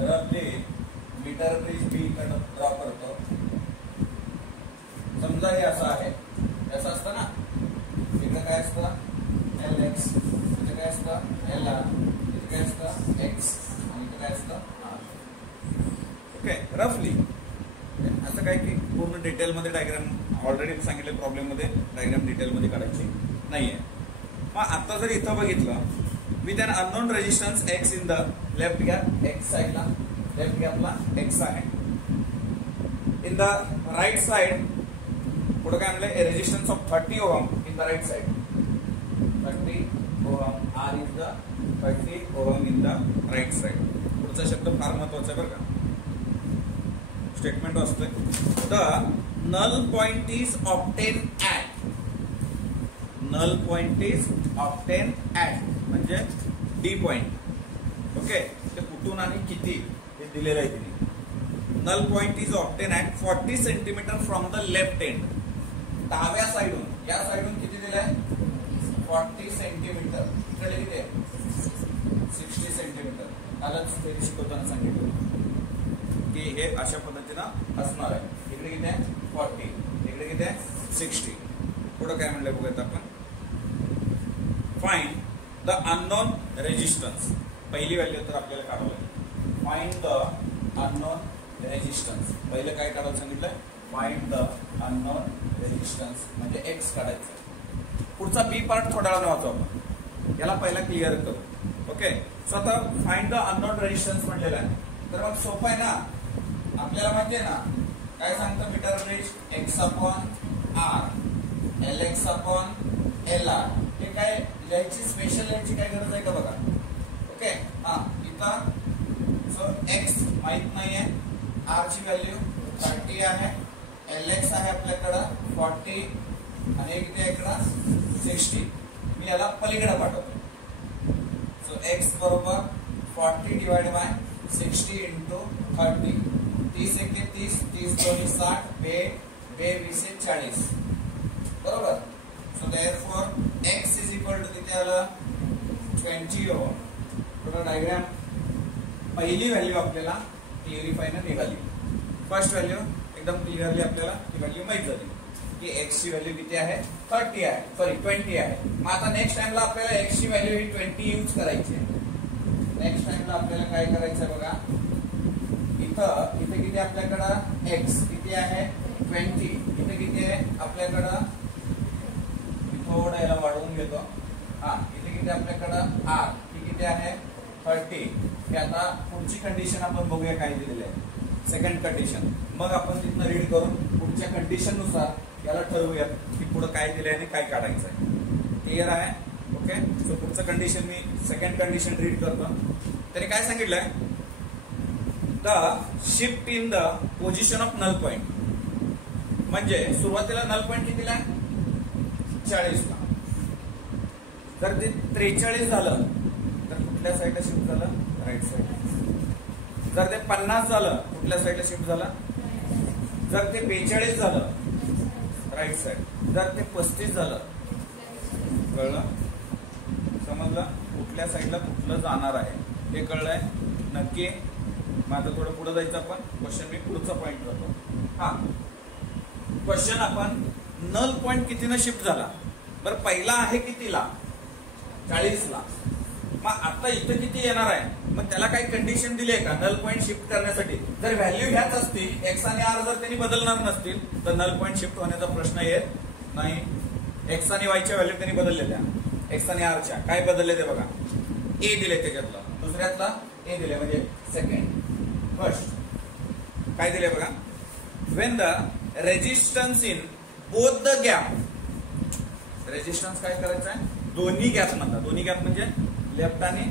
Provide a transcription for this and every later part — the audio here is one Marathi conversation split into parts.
रफली मीटर ब्रिज बी ड्रॉ करतो. समजा हे असं आहे, असं असतं ना, इथं काय असतं LX, इथं काय असतं LR, इथं काय असतं X आणि इथं काय असतं R. ओके, रफली असं काय की पूर्ण डिटेलमध्ये डायग्राम ऑलरेडी सांगितलं प्रॉब्लेममध्ये डायग्राम डिटेलमध्ये काढायची नाहीये. मग आता जर इथं बघितलं with an unknown resistance X in the left gap, X साइडला लेफ्ट गॅपला X आहे. इन द राईट साइड पुढे काय म्हणलंय, resistance of 30 ohm in the right side, 30 ohm, R is the 30 ohm in the right side. पुढचा शब्द फार महत्वाचा आहे बरं का, स्टेटमेंट असतोय. The null point is obtain at, null point is obtain at म्हणजे डी पॉइंट. ओके, ते कुठून आणि किती हे दिलेलं आहे तिने. Null point is obtain at 40 centimetre from the left end, डाव्या साइडून, या साइडून किती दिलंय 40 सेंटीमीटर, इकडे किती आहे 60 सेंटीमीटर. आलाच ते शिकवताना सांगितलं की हे अशा पद्धतीनं असणार आहे. इकडे किती आहे 40, इकडे किती आहे 60. पुढे काय म्हणलंय बघूयात आपण. फाइंड द अननोन रेजिस्टन्स, पहिली व्हॅल्यू तर आपल्याला काढावं लागेल. फाइंड द अननोन रेजिस्टन्स, पहिलं काय काढायला सांगितलंय, फाइंड द अननोन रेजिस्टन्स म्हणजे X काढायचं. पुढचा बी पार्ट थोड्या वेळाने वाचू आपण, याला पहिला क्लिअर करू. ओके, सो आता फाइंड द अननोन रेजिस्टन्स म्हटलेलं आहे, तर मग सोपं आहे ना, आपल्याला माहिती आहे ना काय सांगतं मीटर ब्रिज X/R, LX/LR. हे काय लिहायची स्पेशल लिहायची काय गरज आहे का बघा. ओके, हा इथं सो X माहित नाहीये, R ची व्हॅल्यू 30 आहे, LX आहे आपल्याकडं 40 आणि एक किती आहे इकडं 60. मी याला पलीकडे पाठवतो. सो X बरोबर 40 डिवाइड बाय 60 इंटू 30, 30 एके 30, 30 दोन्ही 60, बे 20 40 बरोबर. So therefore X is equal to किती आलं 20 ओहम. थोडं डायग्राम, पहिली व्हॅल्यू आपल्याला क्लिअरिफाय न निघाली. फर्स्ट व्हॅल्यू एकदम क्लिअरली आपल्याला ती व्हॅल्यू माहित झाली की X ची व्हॅल्यू किती आहे 30 आहे, सॉरी 20 आहे. मग आता नेक्स्ट टाइमला आपल्याला X ची व्हॅल्यू ही 20 यूज करायची आहे. नेक्स्ट टाइमला आपल्याला काय करायचं आहे बघा, इथे किती आपल्याकडं X किती आहे 20, इथे किती आहे आपल्याकडं, थोडं याला वाढवून घेतो. हा, इथे किती आपल्याकडं R किती आहे 30. हे आता पुढची कंडिशन आपण बघूया काय दिलेलं आहे, सेकंड कंडिशन. मग आपण तिथनं रीड करून पुढच्या कंडिशन नुसार याला ठरवूया की पुढे काय दिलंय आणि काय काढायचं आहे. क्लिअर आहे. ओके, सो पुढचं कंडिशन मी सेकंड कंडिशन रीड करतो. त्याने काय सांगितलंय, the shift in the position of null point, म्हणजे सुरुवातीला नल पॉइंट कितीला आहे 40 ला. जर ते 43 झालं तर कुठल्या साईडला शिफ्ट झालं, राईट साईड. जर ते 50 झालं कुठल्या साईडला शिफ्ट झालं, जर ते 42 झालं राईट साईड, जर ते 35 झालं, कळलं समजलं कुठल्या साईडला कुठलं जाणार आहे हे कळलंय नक्की. मग आता थोडं पुढे जायचं आपण, क्वेश्चन मी पुढचा पॉईंट करतो. हा क्वेश्चन आपण नल पॉइंट कितीनं शिफ्ट झाला, बरं पहिला आहे कितीला 40 ला. मग आता इथं किती येणार आहे, मग त्याला काही कंडिशन दिली आहे का नल पॉइंट शिफ्ट करण्यासाठी. जर व्हॅल्यू ह्याच असतील X आणि R जर त्यांनी बदलणार नसतील तर नल पॉइंट शिफ्ट होण्याचा प्रश्न येत नाही. X आणि Y च्या व्हॅल्यू त्यांनी बदललेल्या, X आणि R च्या काय बदलले ते बघा. A दिले त्याच्यातला, दुसऱ्यातला A दिले म्हणजे सेकंड. फर्स्ट काय दिले बघा, Wien the resistance in both the gap, resistance काय करायचं आहे दोन्ही गॅप मधला, दोन्ही गॅप म्हणजे लेफ्ट आणि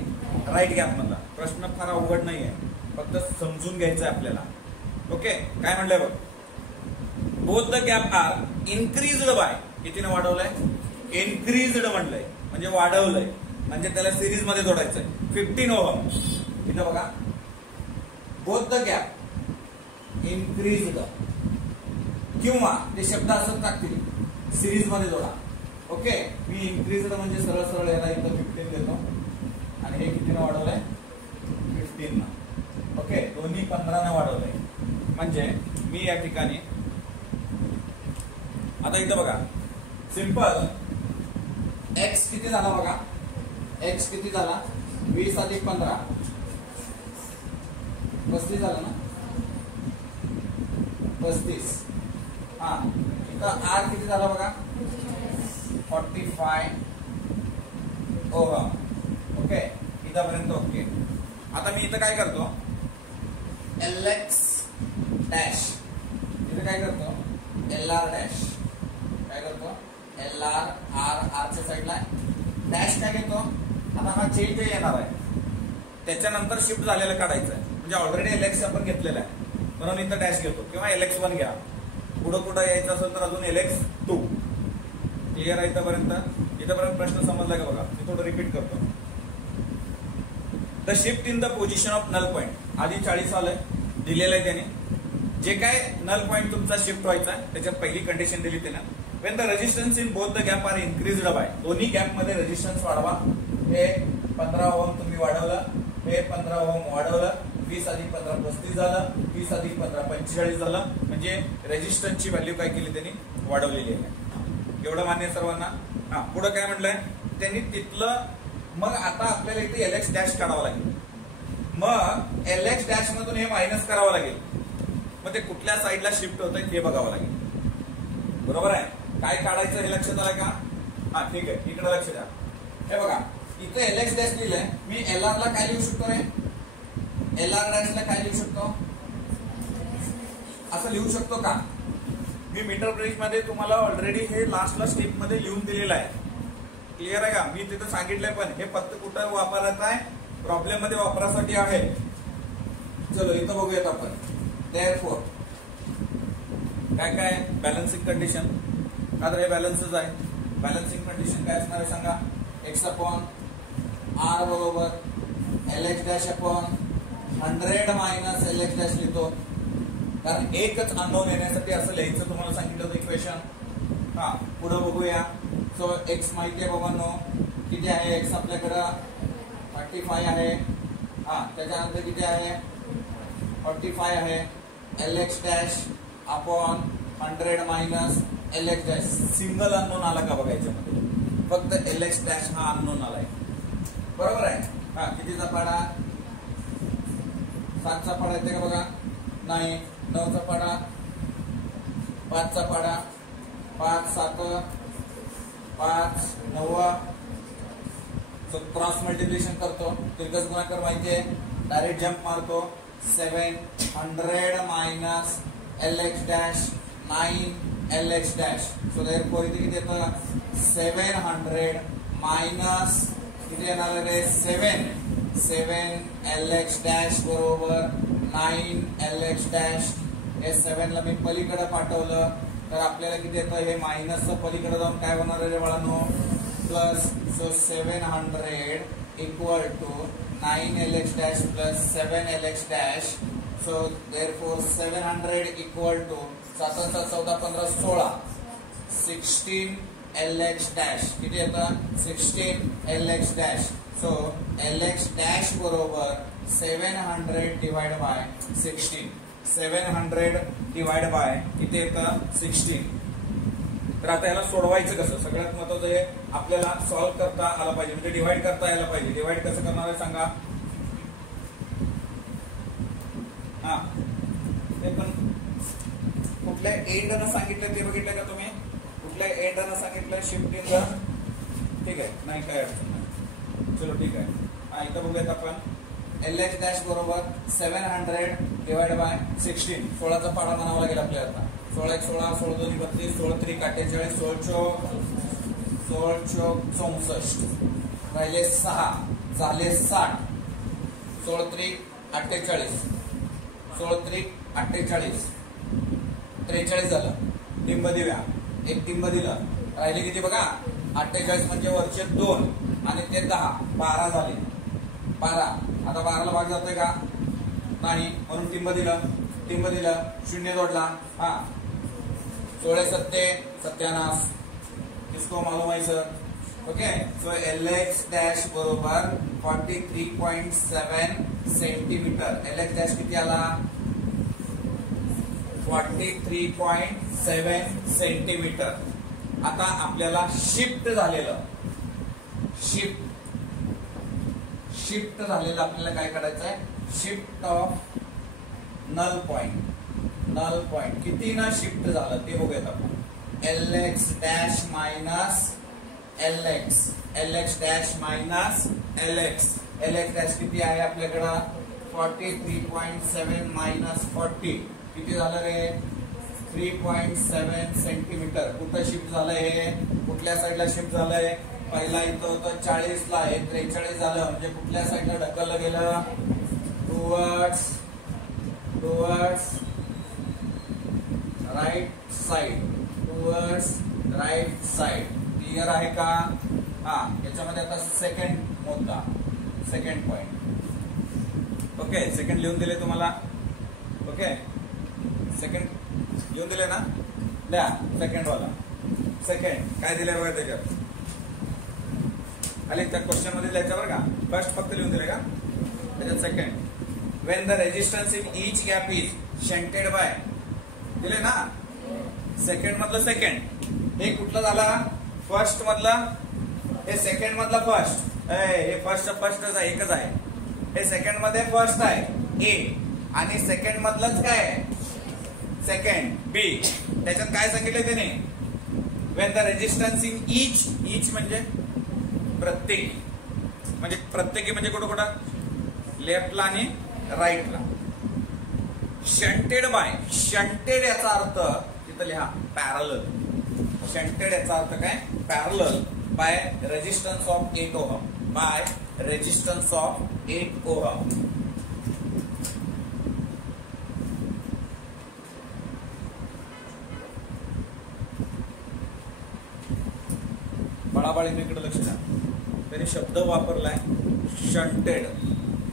राईट गॅप मधला. प्रश्न फार अवघड नाहीये, फक्त समजून घ्यायचं आहे आपल्याला. ओके, काय म्हणलंय बघ, both the gap are increased by, कितीने वाढवलंय इन्क्रीज्ड म्हणलंय म्हणजे वाढवलंय, म्हणजे त्याला सिरीज मध्ये जोडायचंय 15 ओहम. इथं बघा बोथ द गॅप इन्क्रीज्ड, किंवा ते शब्द असं टाकतील सिरीज मध्ये जोडा. ओके, मी इन्क्रीज्ड म्हणजे सरळ सरळ याला इथं 15 देतो आणि हे कितीनं वाढवलंय 15 ना. ओके, दोन्ही 15 ने वाढवलंय. म्हणजे मी या ठिकाणी आता इथं बघा सिंपल एक्स किती झाला बघा, एक्स किती झाला 20 अधिक 15 35 झाला ना, 35. हा इथं आर किती झाला बघा 45 ओहम. ओके, इथपर्यंत ओके. आता मी इथं काय करतो LX डॅश, इथं काय करतो LR डॅश, काय करतो LR आरच्या साईडला डॅश काय घेतो. आता हा चेंज येणार आहे, त्याच्यानंतर शिफ्ट झालेलं काढायचं आहे. म्हणजे ऑलरेडी LX आपण घेतलेला आहे म्हणून इथं डॅश घेतो, किंवा LX1 घ्या. पुढं कुठं यायचं असेल तर अजून LX2. क्लिअर आहे इथपर्यंत. इथपर्यंत प्रश्न समजला का बघा, मी थोडं रिपीट करतो. The shift in the position of null point, आधी 40 आलंय दिलेलं आहे त्याने. जे काय नल पॉइंट तुमचा शिफ्ट व्हायचा त्याच्यात पहिली कंडिशन दिली त्यानं, when the resistance in both the gap are increased by, दोन्ही गॅप मध्ये रेजिस्टन्स वाढवा. हे 15 ओहम तुम्ही वाढवलं, हे 15 ओहम वाढवलं, 20 अधिक 15 35 झालं, 20 अधिक 15 45 झालं. म्हणजे रेजिस्टन्सची व्हॅल्यू काय केली त्यांनी वाढवलेली आहे. एवढं मान्य सर्वांना. हा पुढे काय म्हटलंय त्यांनी तिथलं. मग आता आपल्याला इथे LX डॅश काढावं लागेल. मग LX डॅश मधून हे मायनस करावं लागेल. मग ते कुठल्या साईडला शिफ्ट होतंय हे बघावं लागेल. बरोबर आहे. काय काढायचं हे लक्षात आलं का. हा ठीक आहे, इकडे लक्ष द्या. हे बघा इथे LX डॅश लिहिलंय, मी LR ला काय लिहू शकतो रे, LR डॅश ला काय लिहू शकतो, असं लिहू शकतो का. मी मीटर ब्रिज मध्ये तुम्हाला ऑलरेडी हे लास्टला स्टेप मध्ये लिहून दिलेलं आहे. क्लिअर आहे का. मी तिथं सांगितलंय पण हे फक्त कुठं वापरायचं आहे, प्रॉब्लेम मध्ये वापरासाठी आहे. चलो इथं बघूयात आपण. देअरफॉर काय काय बॅलन्सिंग कंडिशन, का तर हे बॅलन्सच आहे. बॅलन्सिंग कंडिशन काय असणार आहे सांगा. x अपॉन r बरोबर LX dash upon 100 minus LX dash लिहितो, कारण एकच अननोन येण्यासाठी असं लिहायचं तुम्हाला सांगितलं होतं इक्वेशन. हा पुढे बघूया. सो x माहिती आहे बाबांनो, किती आहे x आपल्याकडं 45 आहे. हा त्याच्यानंतर किती आहे 45 आहे. LX dash upon 100 minus LX dash. Single unknown आला का बघायचं मध्ये, फक्त LX डॅश हा अननोन आलाय. बरोबर आहे. हा कितीचा पाडा 7चा पाडा येते का बघा, नाही. 9चा पाडा, 5चा पाडा, 5 7 5 9. क्रॉस मल्टिप्लिकेशन करतो, दीर्घ गुणाकार माहिती आहे, डायरेक्ट जंप मारतो. 700 minus LX dash 9 LX dash. So therefore इथे किती येतं 700 मायनस किती येणार आहे 7 LX डॅश बरोबर 9 LX डॅश. हे 7 ला मी पलीकडे पाठवलं तर आपल्याला किती येतं, हे मायनसचं पलीकडे जाऊन काय होणार आहे रे बाळांनो plus. So 700 equal to 9 LX dash plus 7 LX dash. So therefore 700 equal to 7 7 14 15 16 16 LX dash. किती येतं 16 LX dash. So LX dash बरोबर 700 डिवाइड बाय 16. 700 डिवाइड बाय किती येतं 16. तर आता याला सोडवायचं कसं, सगळ्यात महत्वाचं हे आपल्याला सॉल्व्ह करता आलं पाहिजे, म्हणजे डिवाइड करता यायला पाहिजे. डिवाइड कसं करणार आहे सांगा. हा ते पण कुठल्या एंडनं सांगितलं ते बघितलं का तुम्ही, कुठल्या एंडनं सांगितलं शिफ्ट इन द. ठीक आहे, नाही काय अडचण नाही. चलो ठीक आहे. हा इथं बघूयात आपण. LX डॅश बरोबर 700 डिवाइड बाय 16. 16चा पाडा म्हणावा लागेल आपल्याला. आता 16 1 16 16 2 32 16 3 48 16 64 राहिले 6 झाले 60. 16 3 48 16 3 48 43 झालं. टिंब दिव्या एक टिंब दिलं, राहिले किती बघा 48 म्हणजे वरचे 2 आणि ते 10 12 झाले. 12 आता 12ला भाग जातोय का नाही, म्हणून टिंब दिलं 0 जोडला. हा 16 सत्ते 97. किसको मालूम आहे sir. Okay. So LX dash बरोबर 43.7 सेंटीमीटर. LH डॅश किती आला? 43.7 सेंटीमीटर. आता आपल्याला शिफ्ट झालेलं आपल्याला काय करायचं आहे? शिफ्ट ऑफ नल पॉइंट किती ना शिफ्ट झालं ते बघूयात आपण. LX dash minus LX dash minus LX dash किती आहे आपल्याकडं? 43.7 मायनस 40 किती झालं रे? 3.7 सेंटीमीटर. कुठं शिफ्ट झालंय? कुठल्या साईडला शिफ्ट झालंय? पहिला इथं होतं 40 ला, हे 43 झालं, म्हणजे कुठल्या साईडला ढकललं गेलं? Towards right side. क्लिअर आहे का? हा, याच्यामध्ये आता सेकंड मुद्दा, सेकंड पॉइंट. ओके, सेकंड लिहून दिले तुम्हाला. ओके, सेकंड लिहून दिले ना? द्या सेकंड वाला. सेकंड काय दिलंय बघा त्याच्यात. आले त्या क्वेश्चन मध्ये लिहायचं बरं का. फर्स्ट फक्त लिहून दिले का त्याच्यात? Second, Wien the resistance in each gap is shunted bye, दिले ना? सेकंड मधलं सेकंड, हे कुठलं झाला? फर्स्ट मधला, हे सेकंड मधला फर्स्ट. हे फर्स्टच आहे, एकच आहे. हे सेकंड मध्ये फर्स्ट आहे ए, आणि सेकंड मधलंच काय आहे? सेकंड बी. त्याच्यात काय सांगितलं त्याने? Wien the resistance in each म्हणजे प्रत्येकी, म्हणजे कुठं लेफ्टला आणि राईटला. शंटेड बाय, शंटेड याचा अर्थ तिथं लिहा पॅरलल. शंटेड याचा अर्थ काय? Parallel by resistance of 8 ohm. By resistance of 8 ohm. बळाबळीने इकडे लक्ष द्या. त्यांनी शब्द वापरलाय शंटेड.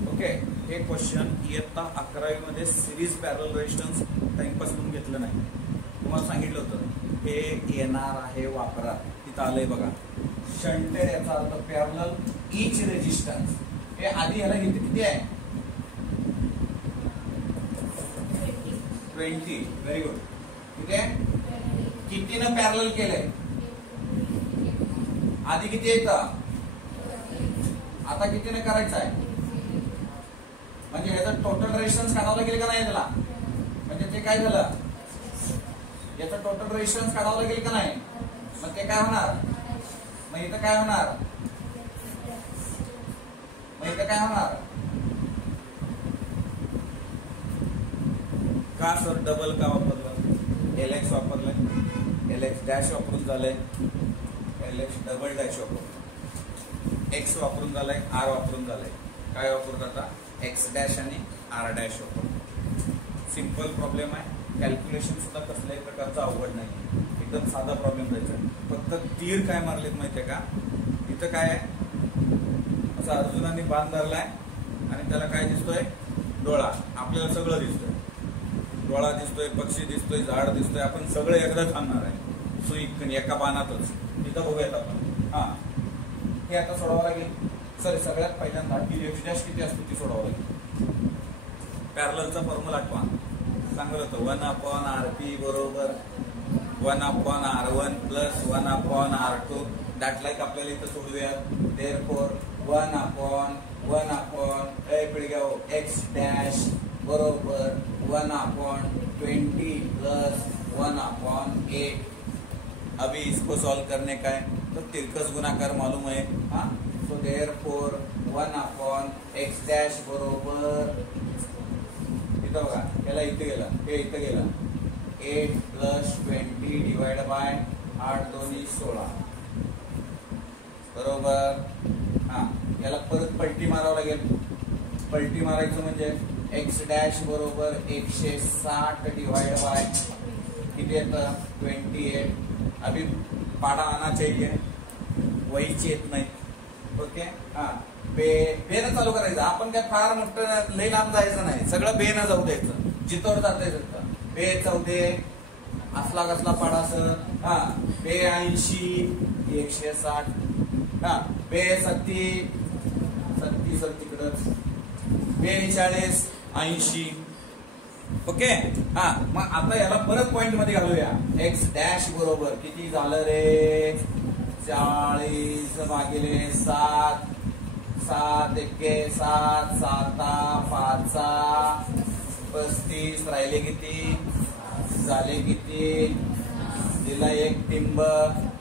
ओके, हे क्वेश्चन इयत्ता 11वी मध्ये सिरीज पॅरलल रेजिस्टन्स टाइमपास म्हणून घेतलं नाही. तुम्हाला सांगितलं होतं हे येणार आहे वापरात. तिथं आलंय बघा. शंटेड याचा अर्थ पॅरलल ईच रेजिस्टन्स. हे आधी ह्याला किती आहे? 20. Very good. ठीक आहे, कितीनं पॅरलल केलंय? आधी किती येतं? आता कितीने करायचं आहे? म्हणजे ह्याचं टोटल रेजिस्टन्स काढावं लागेल का नाही त्याला? म्हणजे ते काय झालं? याचं टोटल रेजिस्टन्स काढावं लागेल का नाही? मग ते काय होणार? मग इथं काय होणार? का सर डबल का वापरलं? LX वापरलंय, LX डॅश वापरून झालंय, LX डबल डॅश वापरून, X वापरून झालंय, R वापरून झालंय. काय वापरत आता? X डॅश आणि R डॅश वापरून. सिंपल प्रॉब्लेम आहे. कॅल्क्युलेशन सुद्धा कसल्याही प्रकारचा अवघड नाही, एकदम साधा प्रॉब्लेम द्यायचा. फक्त तीर काय मारलेत माहितीये का? इथं काय आहे? असं अर्जुनाने बाण धरलाय आणि त्याला काय दिसतोय? डोळा. आपल्याला सगळं दिसतोय. डोळा दिसतोय, पक्षी दिसतोय, झाड दिसतोय. आपण सगळं एकदाच आणणार आहे सुई एका बाणातच. इथं बघूयात आपण. हा, हे आता सोडावं लागेल. सर सगळ्यात पहिल्यांदा LH डॅश किती असतो ती सोडावं लागेल. पॅरललचा फॉर्म्युला आठवा. सांगत होतं 1/RP बरोबर 1/R1 plus 1/R2. That like आपल्याला इथं सोडूया. देअरफॉर 1/1 X डॅश बरोबर 1/20 प्लस 1/8. अभी इसको सॉल्व करने का है तो तिरकस गुणाकार मालूम है. हाँ, सो देयरफॉर 1/x डॅश बरोबर इथं बघा, याला इथे गेला, हे इथं गेला. 8 प्लस 20 डिवाइड बाय 8 2 16 बरोबर. हा, याला परत पलटी मारावं लागेल. पलटी मारायचं म्हणजे x डॅश बरोबर 160 डिवाइड बाय किती येतं? 28. अभी पाडा आना चाहिए, वहीची येत नाही. ओके, हा, बेनं चालू करायचं. आपण काय फार मोठं लई लांब जायचं नाही, सगळं बेनं जाऊ द्यायचं. जिथवर जाता येतं बे जाऊ दे. असला कसला पाडा सर? हा, बे 80 160. हा, बे 70 36 तिकडच 42 80. ओके. हा मग आता याला परत पॉइंट मध्ये घालूया. एक्स डॅश बरोबर किती झालं रे 40 भागिले 7 7 एके 7 7 5 35 राहिले किती झाले किती दिला एक टिंब.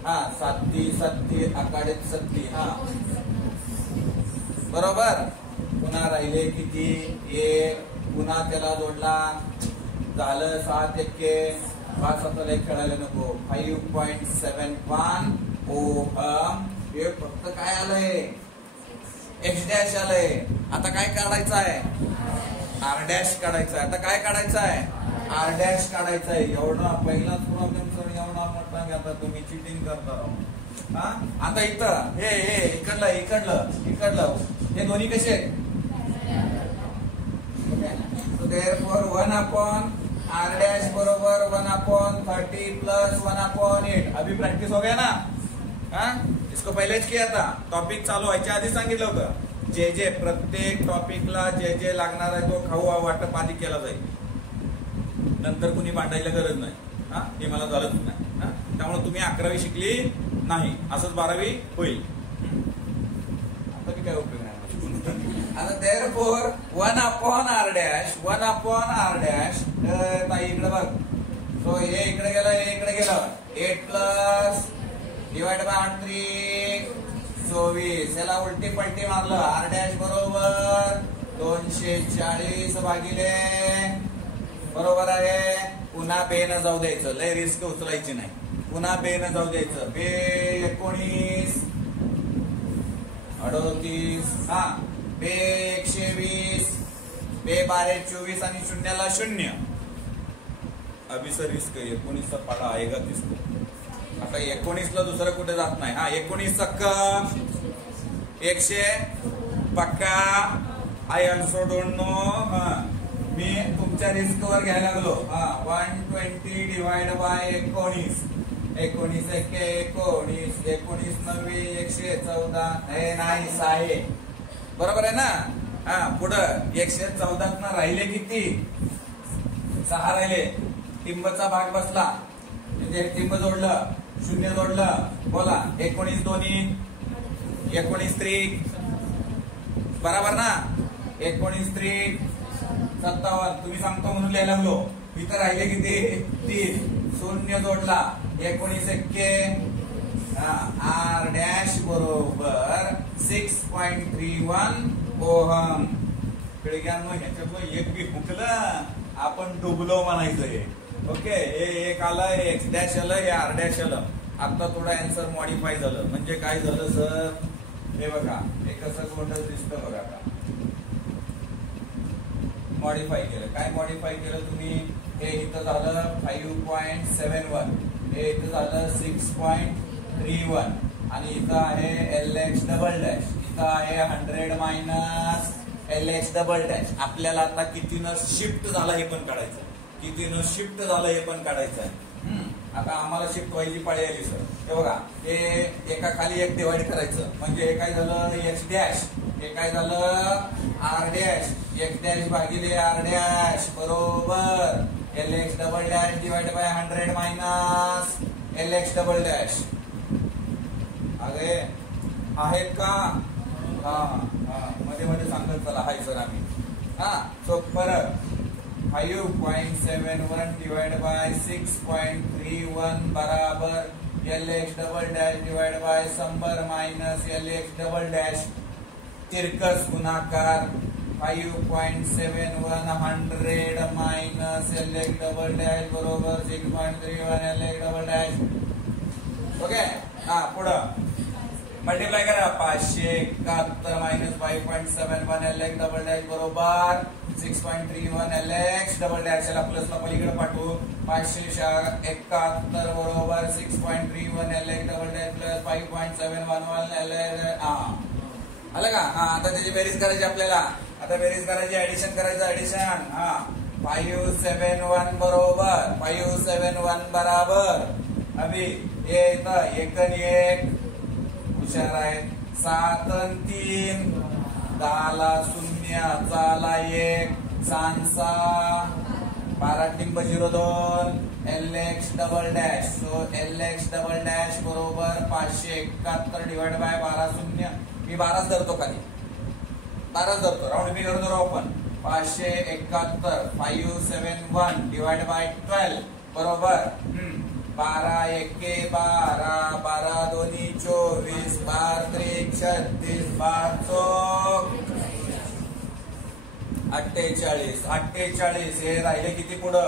हा 37 आकाडे 37. हा बरोबर. पुन्हा राहिले किती एक पुन्हा त्याला जोडला झालं 7 एके 5 7 खेळायला नको 5.71 ओहम. हे फक्त काय आलंय एक्स डॅश आलंय. आता काय काढायचं आहे आर डॅश काढायचं आहे. आता काय काढायचं आहे आर डॅश काढायचं आहे. एवढा पहिलाच प्रॉब्लेम सर एवढा मोठा की आता तुम्ही चिटिंग करता राहू. हा आता इथं हे इकडलं इकडलं इकडलं हे दोन्ही कसे आहेत. Therefore 1 r डैश बरोबर 1/30 प्लस 1/8. अभी प्रैक्टिस हो गया ना. हाँ इसको पहलेच किया था. टॉपिक चालू व्हायच्या आधी सांगितलं होतं जे प्रत्येक टॉपिकला जे लागणार आहे तो खाऊ वाटप आधी केला जाईल. नंतर कुणी भांडायला गरज नाही. हा हे मला झालंच नाही. त्यामुळे तुम्ही 11वी शिकली नाही असंच 12वी होईल. आता मी काय उपयोग नाही. आता therefore 1/r dash 1/r dash ताई इकडे बघ. सो हे इकडे गेलं हे इकडे गेलं 8 प्लस डिवाइड बाय 3 24. याला उलटी पलटी मारलं r डॅश बरोबर 240 भागिले बरोबर आहे. पुन्हा बे न जाऊ द्यायचं. लय रिस्क उचलायची नाही. पुन्हा बे न जाऊ द्यायचं. बे 19 38. हा बे 120 बे 12 24 आणि शून्याला 0. अभी सर रिस्क 19चा पाडा आहे का दिसतो. आता 19ला दुसरं कुठे जात नाही. हा 19 सक्का 100 पक्का. I also don't know. मी तुमच्या रिस्क वर घ्यायला लागलो. 120 डिवाइड बाय 19 19 एके 19 19 9 114 नाही 6 बरोबर आहे ना. हा पुढं 114 ना राहिले किती 6 राहिले. टिंबचा भाग बसला म्हणजे एक टिंब जोडलं 0 जोडलं. बोला 19 दोन्ही 19 3 बरोबर ना. 19 3 57. तुम्ही सांगतो म्हणून लिहायला लागलो. इथं राहिले किती 3 0 जोडला 19 एके आर डॅश बरोबर 6.31 ओहम. पिढग्यांनो ह्याच्यातलं एक बी हुकलं आपण डुबलो म्हणायचंय. ओके हे एक आलं हे एक्स डॅश आलं हे आर डॅश आलं. आता थोडं आन्सर मॉडिफाय झालं. म्हणजे काय झालं सर हे बघा हे कसं गोंधळ दिसतं बघा. आता मॉडिफाय केलं. काय मॉडिफाय केलं तुम्ही. हे इथं झालं 5.71 हे इथं झालं 6.31 आणि इथं आहे LX डबल डॅश. इथं आहे 100 मायनस LX डबल डॅश. आपल्याला आता कितीनं शिफ्ट झाला हे पण काढायचं. कितीनं शिफ्ट झालं हे पण काढायचं आहे. आता आम्हाला शिफ्ट व्हायची पाळी आली सर. हे बघा हे एका खाली एक डिवाइड करायचं. म्हणजे हे काय झालं एक्स डॅश हे काय झालं आर डॅश. एक्स डॅश भागिले आर डॅश बरोबर LX double dash divide by 100 minus LX double dash. अरे आहेत का. हा मध्ये मध्ये सांगत चला हाय सर आम्ही. हा सो परत 5.71 डिवाइड बाय 6.31 बराबर LX double dash divide by 100 minus LX double dash. तिरकस गुणाकार 5.71 100 मायनस LX डबल डॅश बरोबर 6.31 LX डबल डॅश. ओके हा पुढं मल्टिप्लाय करा 571 मायनस 5.71 LX डबल डॅश बरोबर 6.31 LX डबल डॅश. याला प्लसला पलीकडे पाठवू 571 बरोबर 6.31 LX double dash plus 5.711 LX. आलं का. हा आता त्याची बेरीज करायची आपल्याला. आता बेरीज करायची ऍडिशन करायचं. ऍडिशन 571 बरोबर 571 बराबर अभी हे इथं 1 आणि 1 हुशार आहेत 7 आणि 3 10ला 0, चाला 1, सांसा 12 टिंब 02, LX double dash. So LX double dash बरोबर 571 डिवाइड बाय 12 0. मी 12 धरतो खाली, 12 धरतो, राऊंड फिगर धरू आपण. 571 571 डिवाइड बाय 12 बरोबर 12 एके 12, 12 दोन्ही 24, 12 त्रिक 36, 12 चौक 48. 48 हे राहिले किती पुढं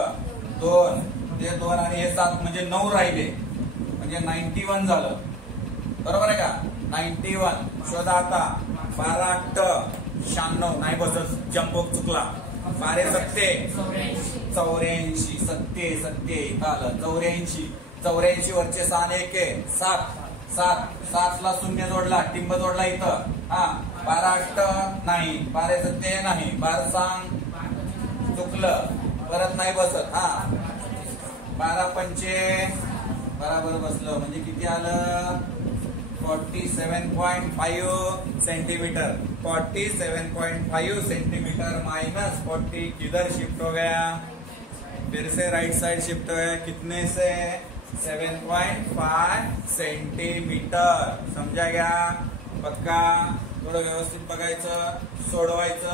2, ते 2 आणि हे 7 म्हणजे 9 राहिले, म्हणजे 91 झालं. बरोबर आहे का? 91 शोधा आता. 12 8 96 नाही बसत, जम्प चुकला. 12 7 84, 7 आलं 84. 84 वरचे 6 1 7, 7 ला 0 जोडला, टिंब जोडला इथं. 12 8 नाही, 12 7 नाही, 12 सांग चुकलं, परत नाही बसत. 12 पंचे बरोबर बसलं, म्हणजे किती आलं 47.5 सेंटीमीटर. 47.5 सेंटीमीटर माइनस 40 किधर शिफ्ट हो गया, फिर से राइट साइड शिफ्ट हो गया. कितने से 7.5 सेंटीमीटर. समजा गया पक्का. थोडं व्यवस्थित बघायचं, सोडवायचं.